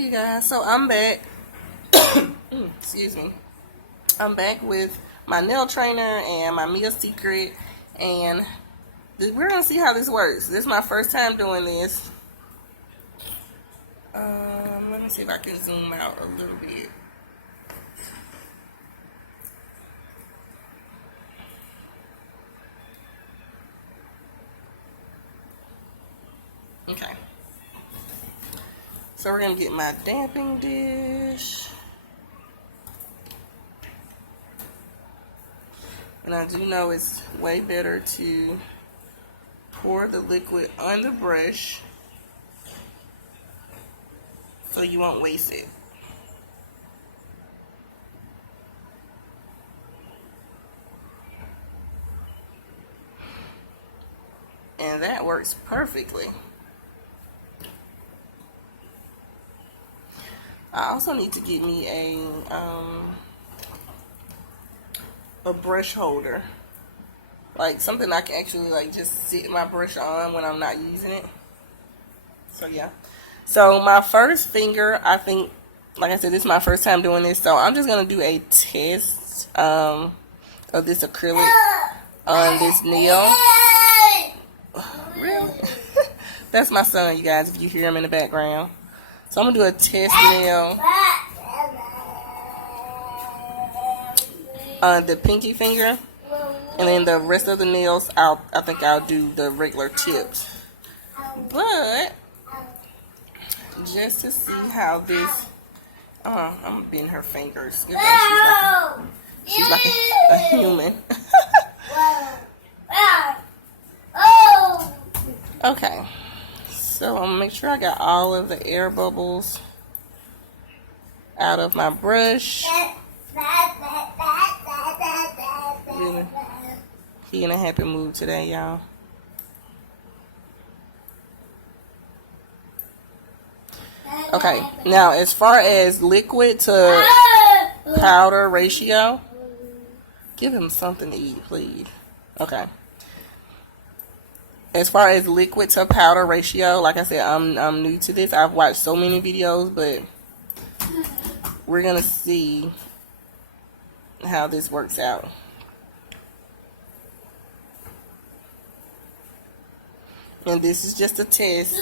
Hey you guys, so I'm back. Excuse me. I'm back with my nail trainer and my Mia Secret, and we're gonna see how this works. This is my first time doing this. Let me see if I can zoom out a little bit. Okay. So we're gonna get my damping dish. And I do know it's way better to pour the liquid on the brush so you won't waste it. And that works perfectly. I also need to get me a brush holder, like something I can actually like just sit my brush on when I'm not using it. So yeah, so my first finger, I think, like I said, this is my first time doing this, so I'm just gonna do a test of this acrylic on this nail. Really? That's my son, you guys, if you hear him in the background. So I'm gonna do a test nail on the pinky finger, and then the rest of the nails, I think I'll do the regular tips. But just to see how this, I'm gonna bend her fingers. She's like a human. Okay. So I'm gonna make sure I got all of the air bubbles out of my brush. Really, he in a happy mood today, y'all. Okay, now as far as liquid to powder ratio, give him something to eat, please. Okay. As far as liquid to powder ratio, like I said, I'm new to this. I've watched so many videos, but we're gonna see how this works out. And this is just a test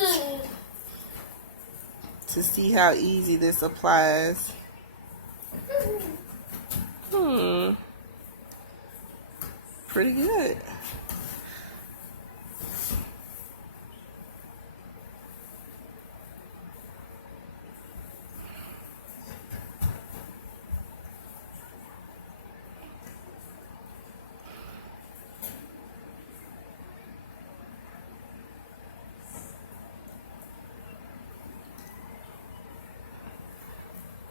to see how easy this applies. Pretty good.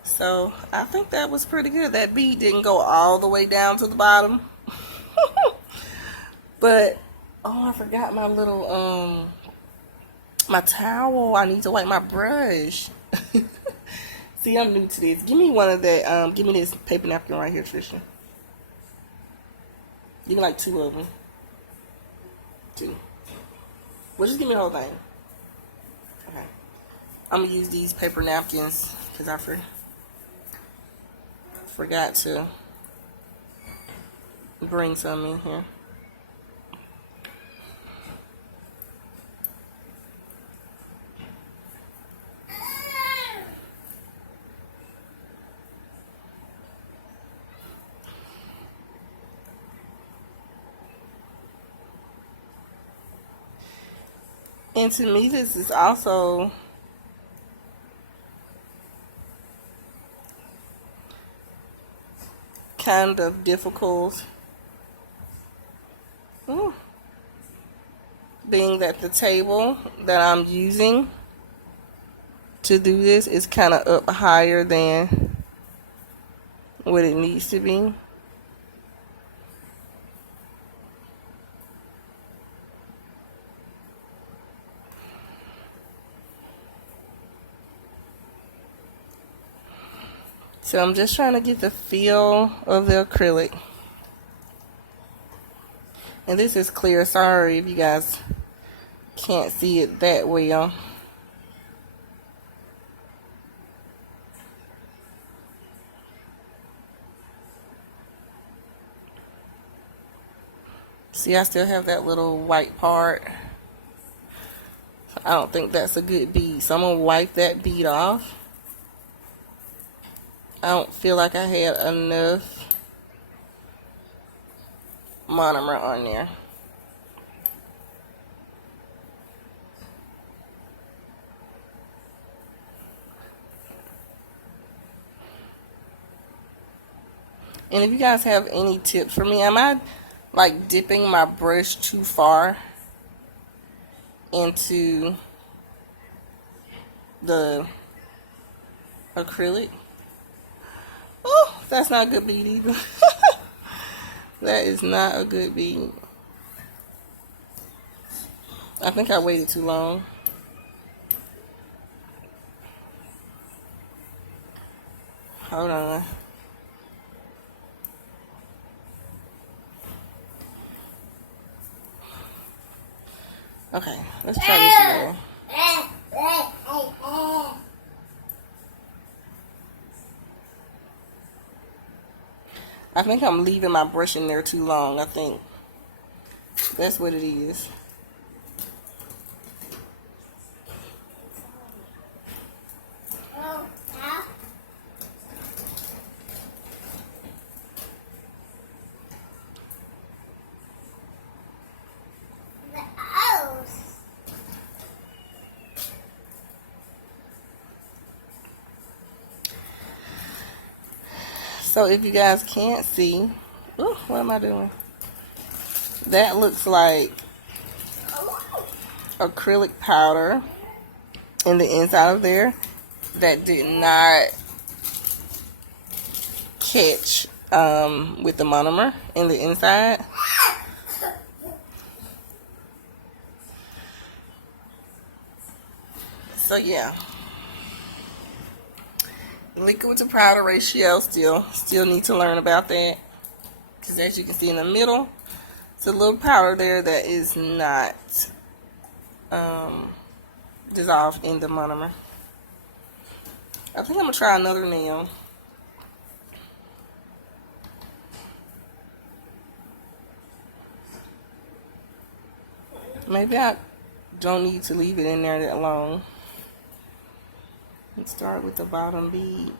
So I think that was pretty good. That bead didn't go all the way down to the bottom. But, oh, I forgot my little, my towel. I need to wipe my brush. See, I'm new to this. Give me one of that, give me this paper napkin right here, Trisha. Give me like 2 of them. 2. Well, just give me the whole thing. Okay. I'm going to use these paper napkins because I forgot to bring some in here. And to me, this is also kind of difficult. Being that the table that I'm using to do this is kind of up higher than what it needs to be. So I'm just trying to get the feel of the acrylic. And this is clear. Sorry if you guys can't see it that well. See, I still have that little white part. I don't think that's a good bead, so I'm going to wipe that bead off. I don't feel like I had enough monomer on there. And if you guys have any tips for me, am I like dipping my brush too far into the acrylic? Oh, that's not a good bead either. That is not a good bead. I think I waited too long. Hold on. Okay, let's try this again. I think I'm leaving my brush in there too long. I think that's what it is. So if you guys can't see, ooh, what am I doing? That looks like acrylic powder in the inside of there that did not catch with the monomer in the inside. So yeah, liquid to powder ratio, still need to learn about that, because as you can see in the middle, it's a little powder there that is not dissolved in the monomer. I think I'm gonna try another nail. Maybe I don't need to leave it in there that long. Let's start with the bottom bead.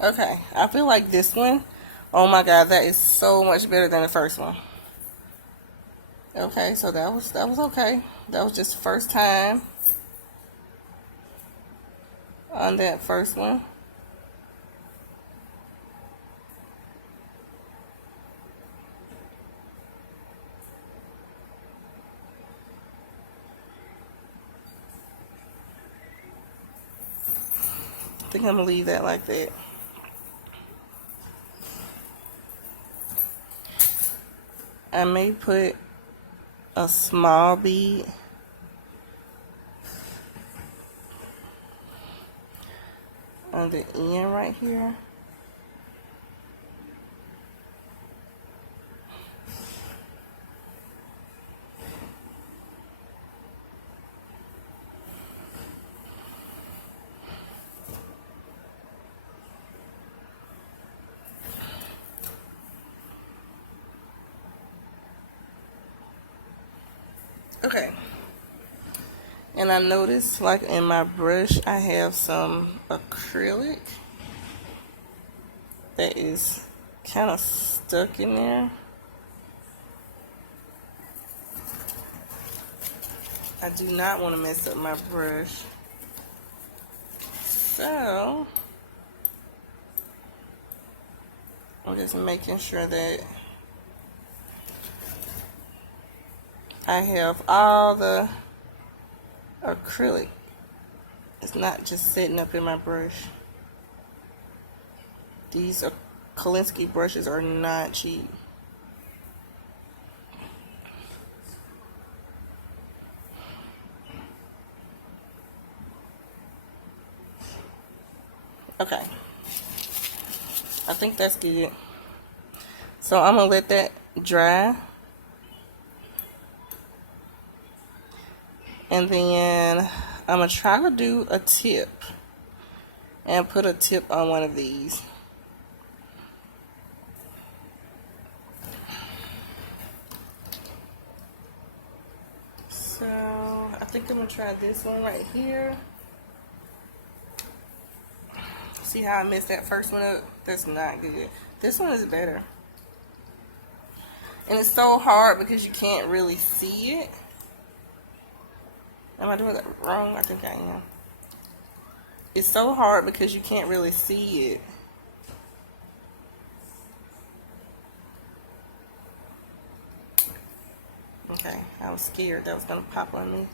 Okay, I feel like this one, oh my god, that is so much better than the first one. Okay, so that was okay. That was just the first time on that first one. I think I'm gonna leave that like that. I may put a small bead on the end right here. Okay, and I noticed like in my brush I have some acrylic that is kind of stuck in there. I do not want to mess up my brush, so I'm just making sure that I have all the acrylic. It's not just sitting up in my brush. These Kolinsky brushes are not cheap. Okay. I think that's good. So I'm going to let that dry. And then I'm going to try to do a tip. And put a tip on one of these. So I think I'm going to try this one right here. See how I messed that first one up? That's not good. This one is better. And it's so hard because you can't really see it. Am I doing that wrong? I think I am. It's so hard because you can't really see it. Okay, I was scared that was going to pop on me.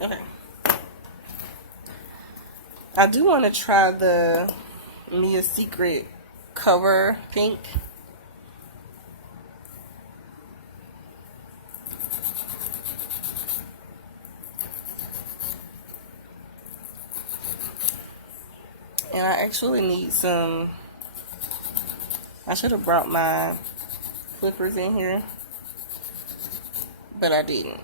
Okay. I do want to try the Mia Secret cover pink. And I actually need some, I should have brought my clippers in here, but I didn't.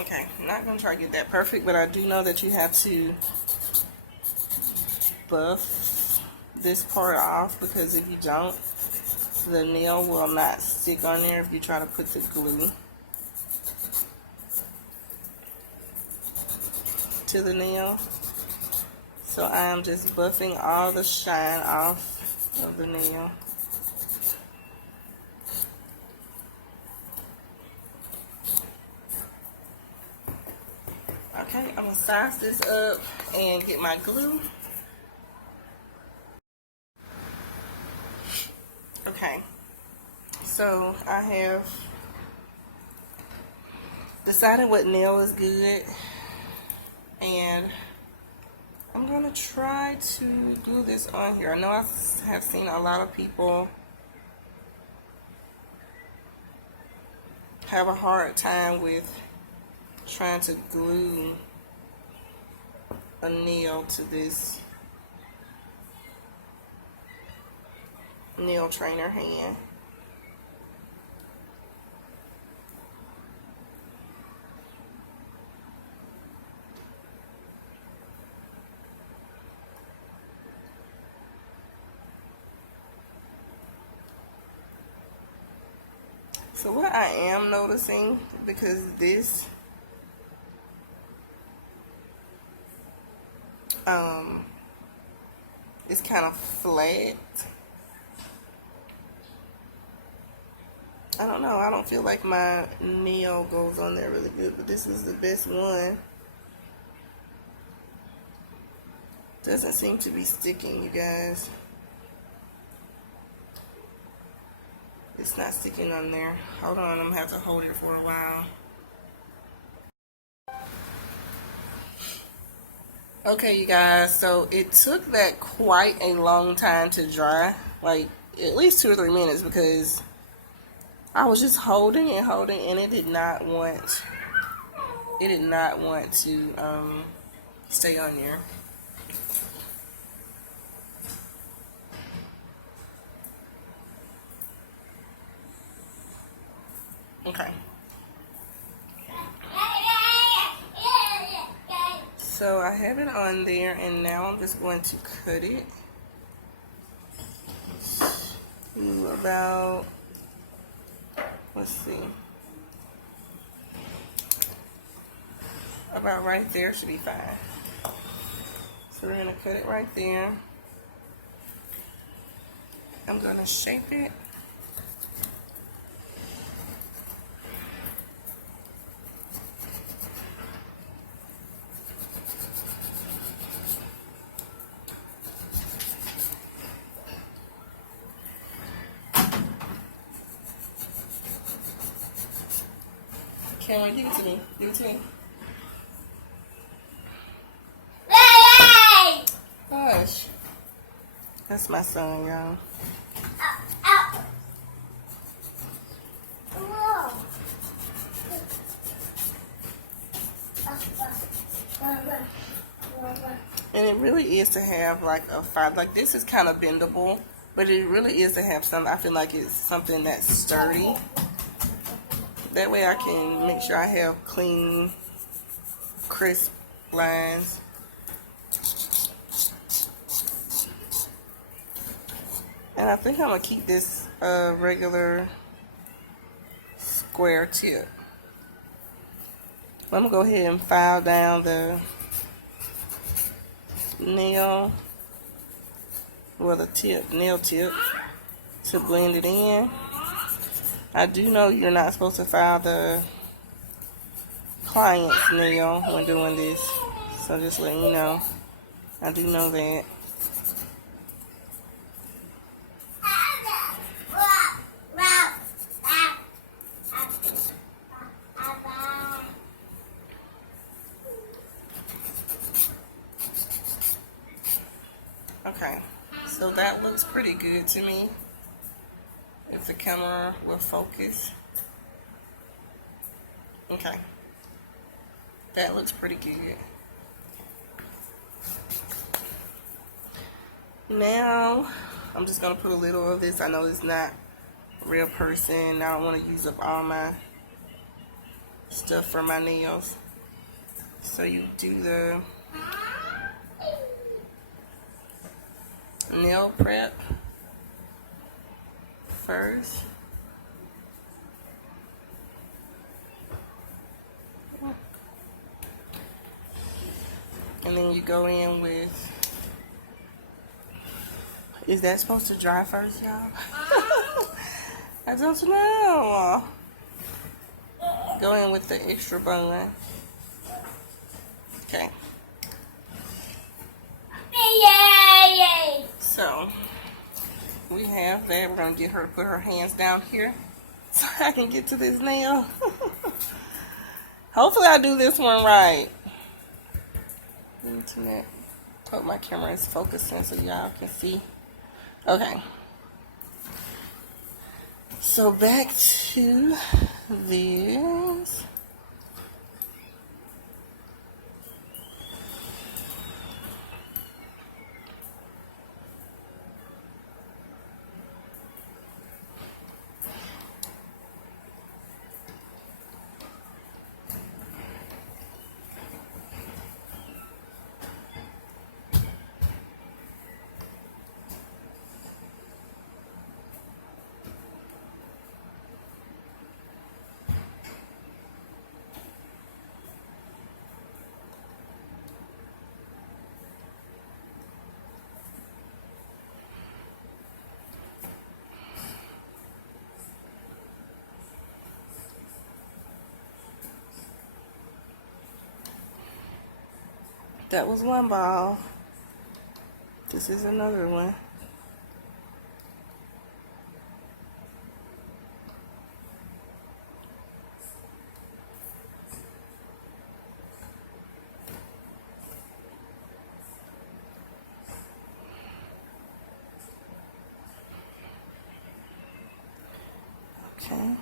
Okay, I'm not going to try to get that perfect, but I do know that you have to buff this part off, because if you don't, the nail will not stick on there if you try to put the glue to the nail. So I am just buffing all the shine off of the nail. Okay, I'm going to size this up and get my glue. Okay, so I have decided what nail is good, and I'm going to try to glue this on here. I know I have seen a lot of people have a hard time with trying to glue a nail to this nail trainer hand. So what I am noticing, because this is kind of flat. I don't know, I don't feel like my nail goes on there really good, but this is the best one. Doesn't seem to be sticking, you guys. It's not sticking on there. Hold on, I'm gonna have to hold it for a while. Okay, you guys, so it took that quite a long time to dry, like at least 2 or 3 minutes, because I was just holding and holding, and it did not want to stay on there. Okay. So I have it on there, and now I'm just going to cut it to about, let's see, about right there should be fine. So we're gonna cut it right there. I'm gonna shape it. Can't wait, give it to me. Give it to me. Hush. That's my son, y'all. And it really is to have like a fire. Like this is kind of bendable, but it really is to have some. I feel like it's something that's sturdy. That way I can make sure I have clean, crisp lines. And I think I'm going to keep this regular square tip. I'm going to go ahead and file down the nail, well the tip, nail tip, to blend it in. I do know you're not supposed to file the client's nail when doing this, so just letting you know. I do know that. Okay, so that looks pretty good to me. If the camera will focus. Okay, that looks pretty good. Now, I'm just going to put a little of this. I know it's not a real person. I don't want to use up all my stuff for my nails. So you do the nail prep first. And then you go in with, is that supposed to dry first, y'all? I don't know. Go in with the extra bun. Okay. So we have that. We're gonna get her to put her hands down here so I can get to this nail. Hopefully I do this one right. Internet. Hope my camera is focusing so y'all can see. Okay. So back to this. That was one ball. This is another one. Okay.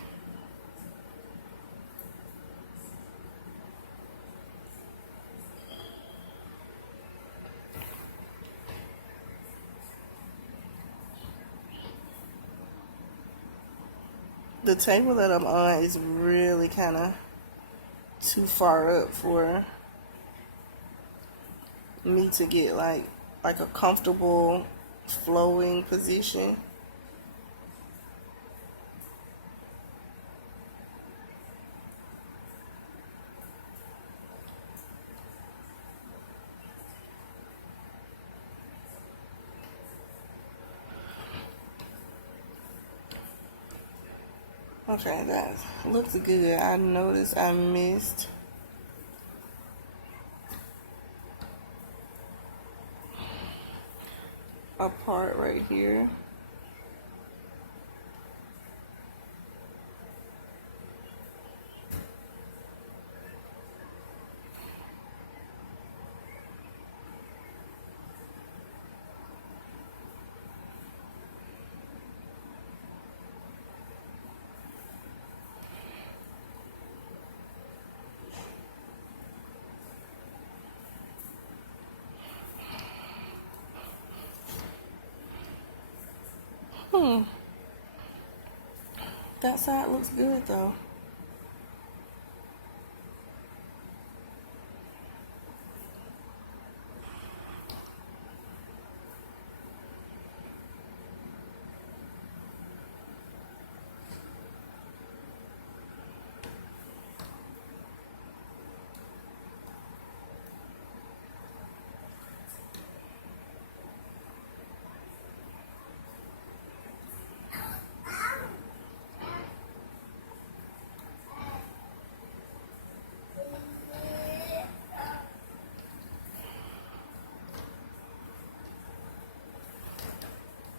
The table that I'm on is really kind of too far up for me to get like a comfortable flowing position. Okay, that looks good. I noticed I missed a part right here. That side looks good though.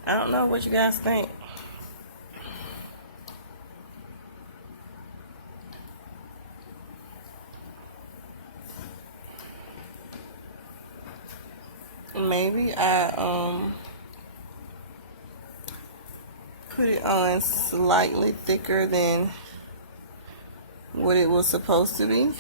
I don't know what you guys think. Maybe I put it on slightly thicker than what it was supposed to be.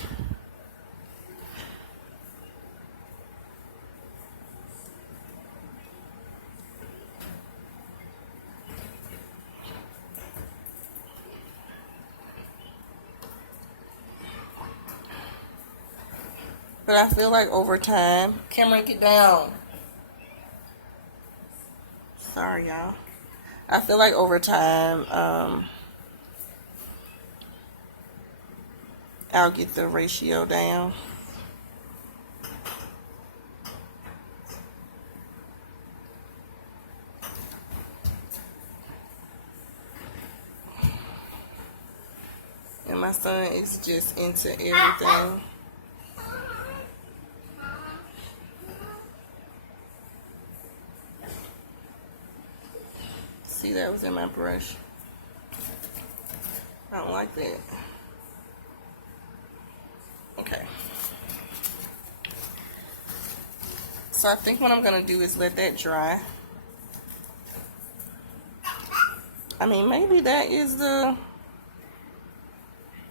But I feel like over time, Cameron, get down. Sorry, y'all. I feel like over time, I'll get the ratio down. And my son is just into everything. See, that was in my brush. I don't like that. Okay. So I think what I'm going to do is let that dry. I mean, maybe that is the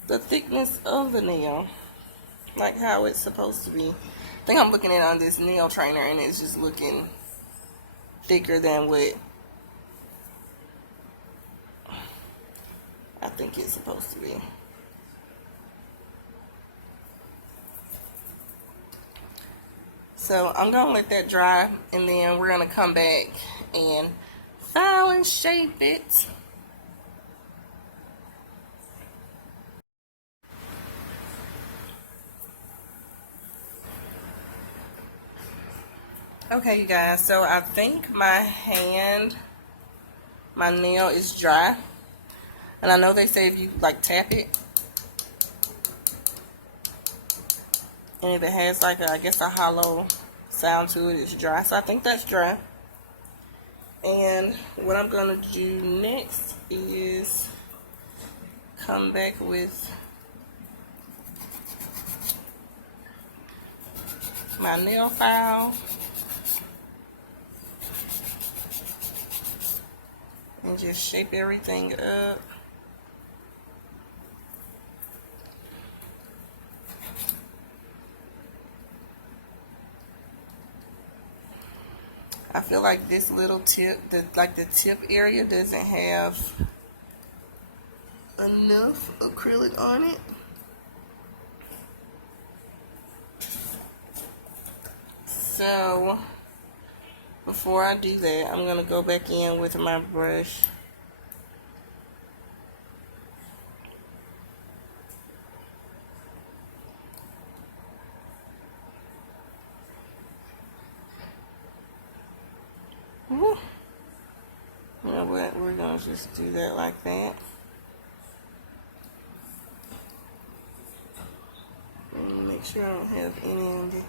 thickness of the nail. Like how it's supposed to be. I think I'm looking at it on this nail trainer and it's just looking thicker than what I think it's supposed to be. So I'm going to let that dry and then we're going to come back and file and shape it. Okay, you guys, so I think my nail is dry. And I know they say if you like tap it, and if it has like I guess a hollow sound to it, it's dry. So I think that's dry. And what I'm gonna do next is come back with my nail file and just shape everything up. I feel like this little tip, the tip area doesn't have enough acrylic on it. So before I do that, I'm gonna go back in with my brush. You know what, we're gonna just do that like that. Make sure I don't have any in the...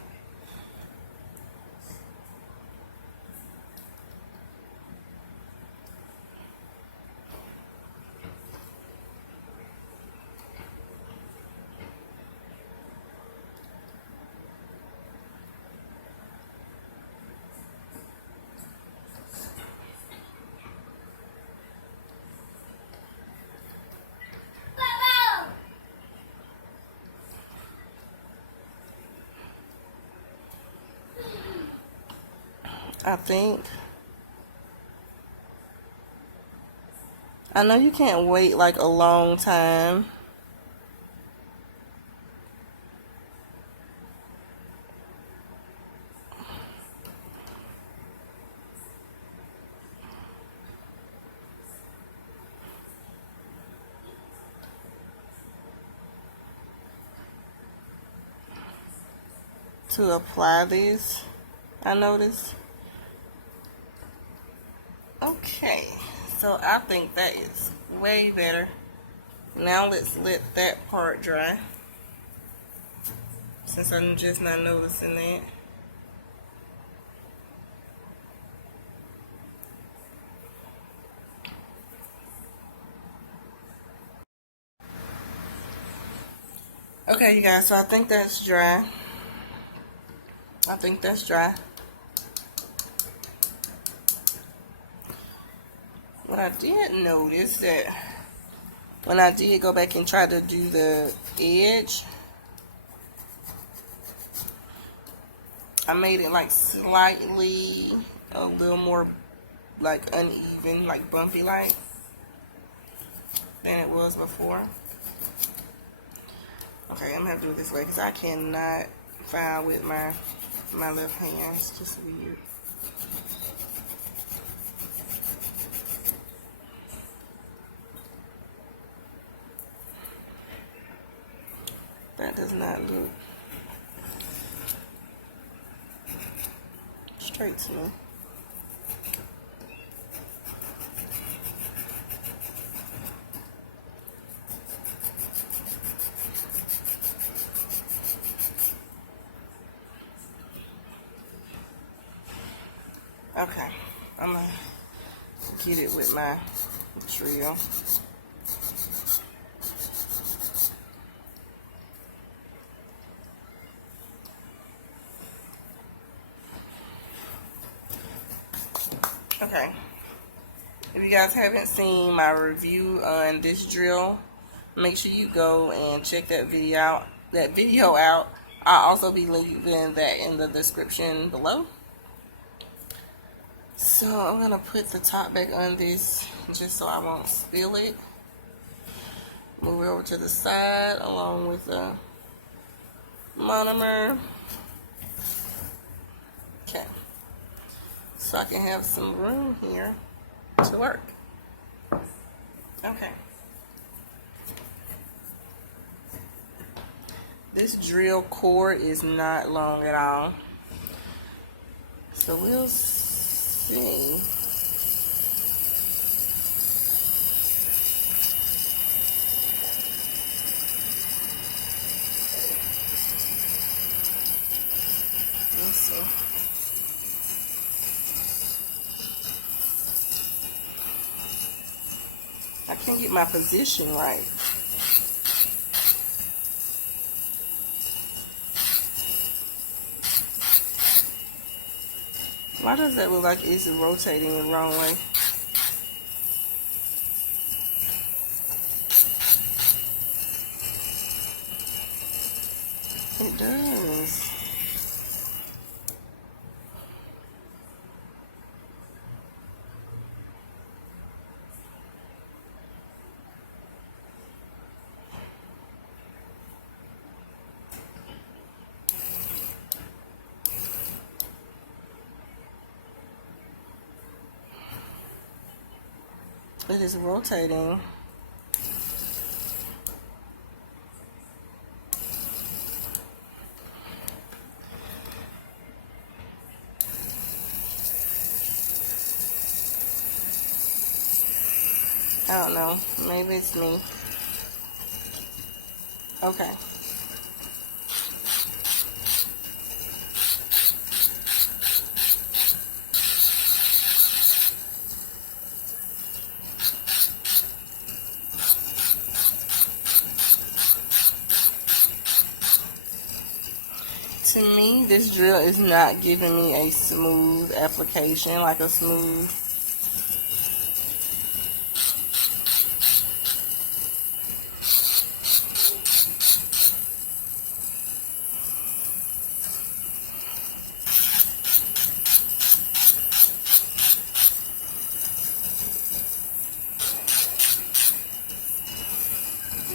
I know you can't wait like a long time. To apply these, I noticed. Okay, so I think that is way better. Now let's let that part dry, since I'm just not noticing that. Okay, you guys, so I think that's dry. I think that's dry. What I did notice that when I did go back and try to do the edge, I made it like slightly a little more like uneven, like bumpy like than it was before. Okay, I'm gonna have to do it this way because I cannot file with my left hand. It's just weird. That does not look straight to me. Okay, I'm gonna get it with my drill. Okay, if you guys haven't seen my review on this drill, make sure you go and check that video out. I'll also be leaving that in the description below. So I'm gonna put the top back on this just so I won't spill it. Move it over to the side along with the monomer. Okay, so I can have some room here to work. Okay. This drill cord is not long at all, so we'll see. I can't get my position right. Why does that look like it's rotating the wrong way? It does. It is rotating. I don't know. Maybe it's me. Okay. to me, this drill is not giving me a smooth application, like a smooth.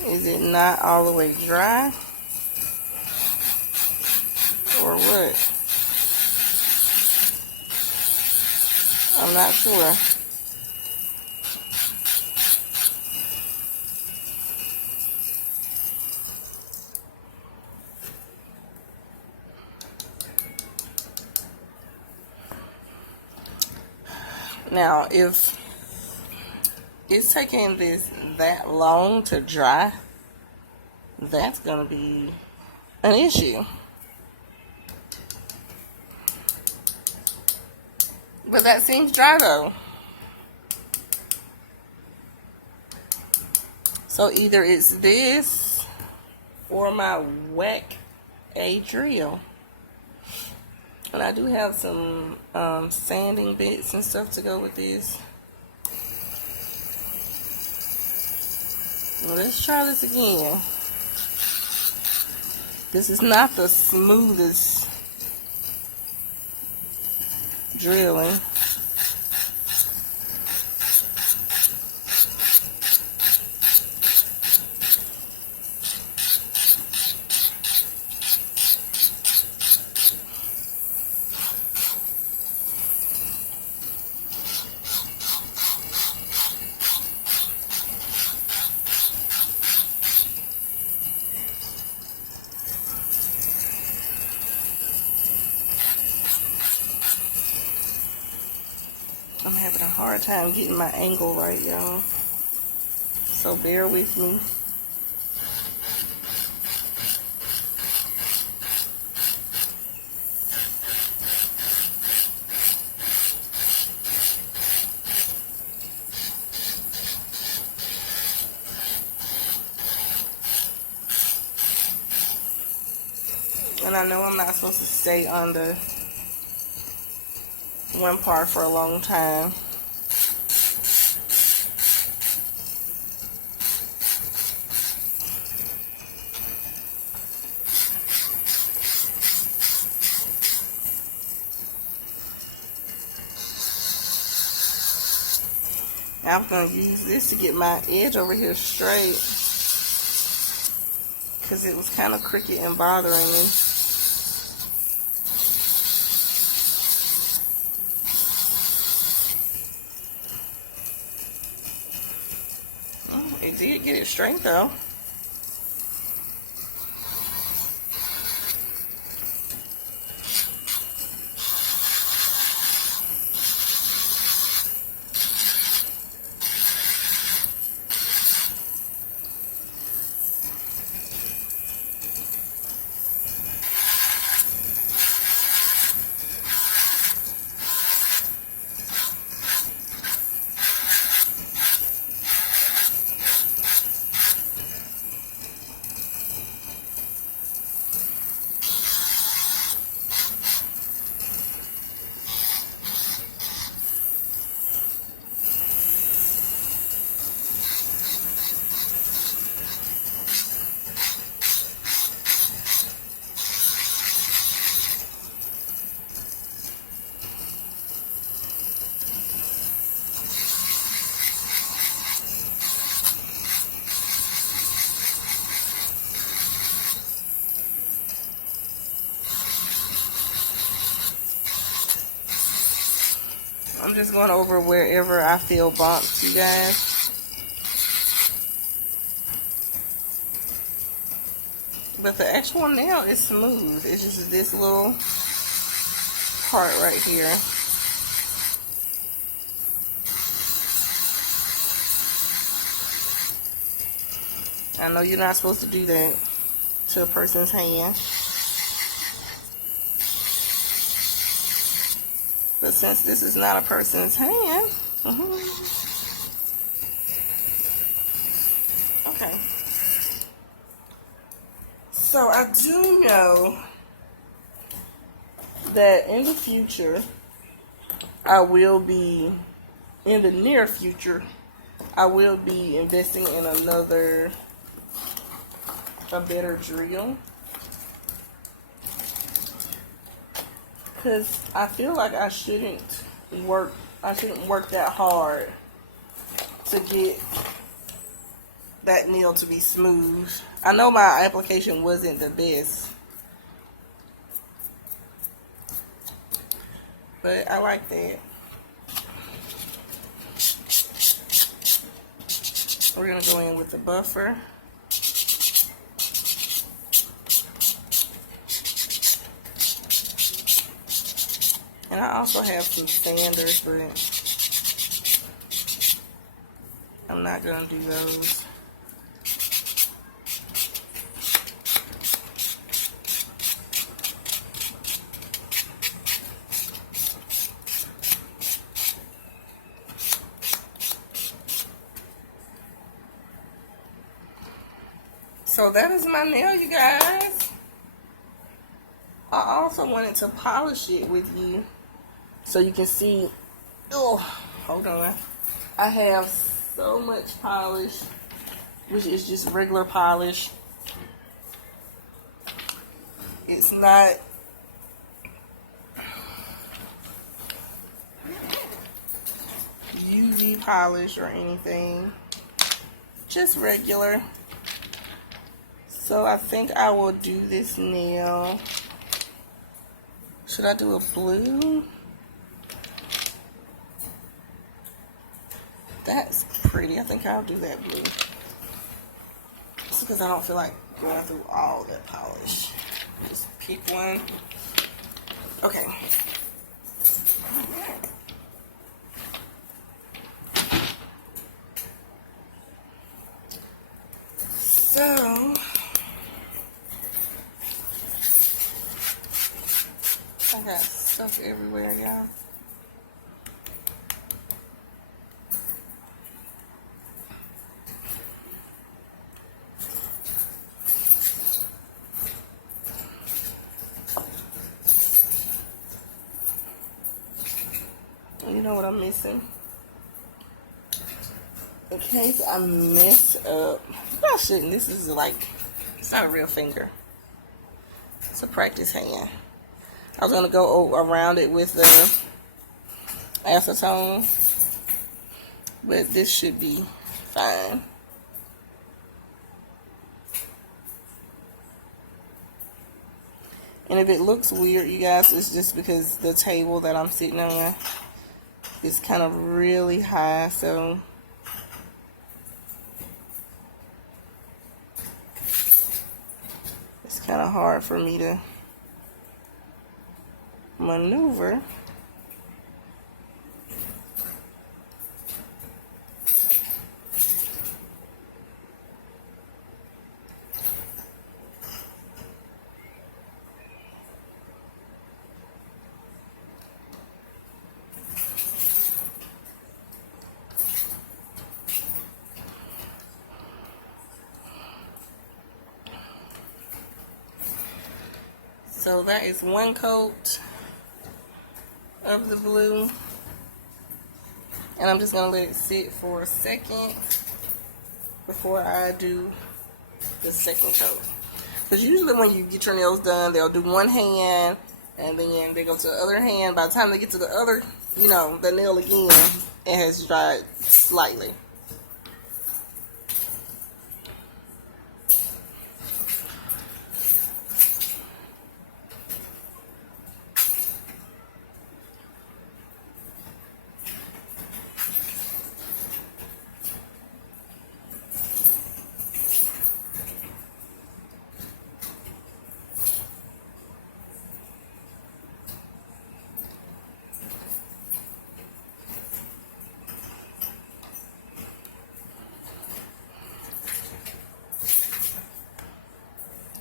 Is it not all the way dry? Or what? I'm not sure. Now, if it's taking this that long to dry, that's going to be an issue. But that seems dry though. So either it's this or my whack a drill. And I do have some sanding bits and stuff to go with this. Well, let's try this again. This is not the smoothest drilling. I'm having a hard time getting my angle right, y'all. So bear with me. And I know I'm not supposed to stay on the one part for a long time. Now I'm going to use this to get my edge over here straight, because it was kind of crooked and bothering me. It did get it straight though. I'm just going over wherever I feel bumps, you guys. But the actual nail is smooth. It's just this little part right here. I know you're not supposed to do that to a person's hand. But since this is not a person's hand, okay. So I do know that in the future, I will be, in the near future, I will be investing in a better drill. Because I feel like I shouldn't work that hard to get that nail to be smooth. I know my application wasn't the best, but I like that. We're going to go in with the buffer. And I also have some sanders, but I'm not going to do those. So that is my nail, you guys. I also wanted to polish it with you so you can see. Oh, hold on. I have so much polish, which is just regular polish. It's not UV polish or anything, just regular. So I think I will do this nail. Should I do a blue? That's pretty. I think I'll do that blue. Just because I don't feel like going through all that polish. Just pick one. Okay. So I got stuff everywhere, y'all. You know what I'm missing? In case I mess up, I shouldn't. This is like, it's not a real finger. It's a practice hand. I was going to go around it with the acetone, but this should be fine. And if it looks weird, you guys, it's just because the table that I'm sitting on is kind of really high, so it's kind of hard for me to maneuver. So that is one coat of the blue, and I'm just going to let it sit for a second before I do the second coat. Because usually when you get your nails done, they'll do one hand and then they go to the other hand. By the time they get to the other, you know, the nail again, it has dried slightly.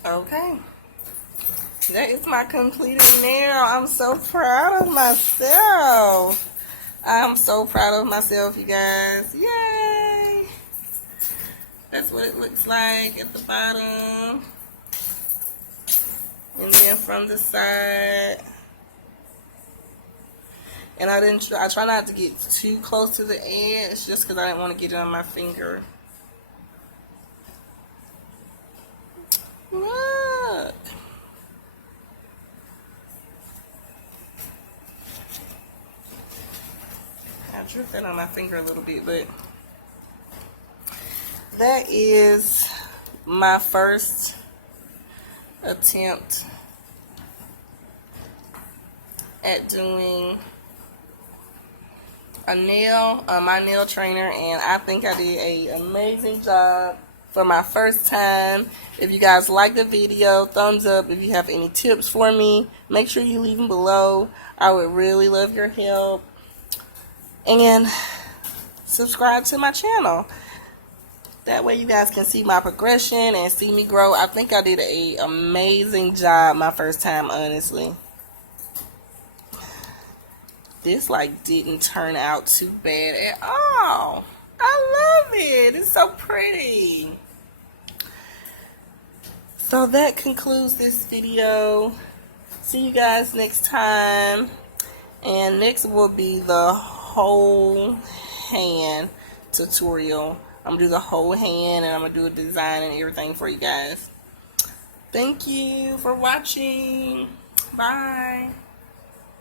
Okay, that is my completed nail. I'm so proud of myself. I'm so proud of myself, you guys. Yay! That's what it looks like at the bottom. And then from the side, And I try not to get too close to the edge just because I didn't want to get it on my finger. Look. I drew that on my finger a little bit, but that is my first attempt at doing a nail on my nail trainer, and I think I did an amazing job for my first time. If you guys like the video, thumbs up. If you have any tips for me, make sure you leave them below. I would really love your help. And subscribe to my channel. That way you guys can see my progression and see me grow. I think I did an amazing job my first time, honestly. This like didn't turn out too bad at all. I love it. It's so pretty. So that concludes this video. See you guys next time. And next will be the whole hand tutorial. I'm going to do the whole hand, and I'm going to do a design and everything for you guys. Thank you for watching. Bye.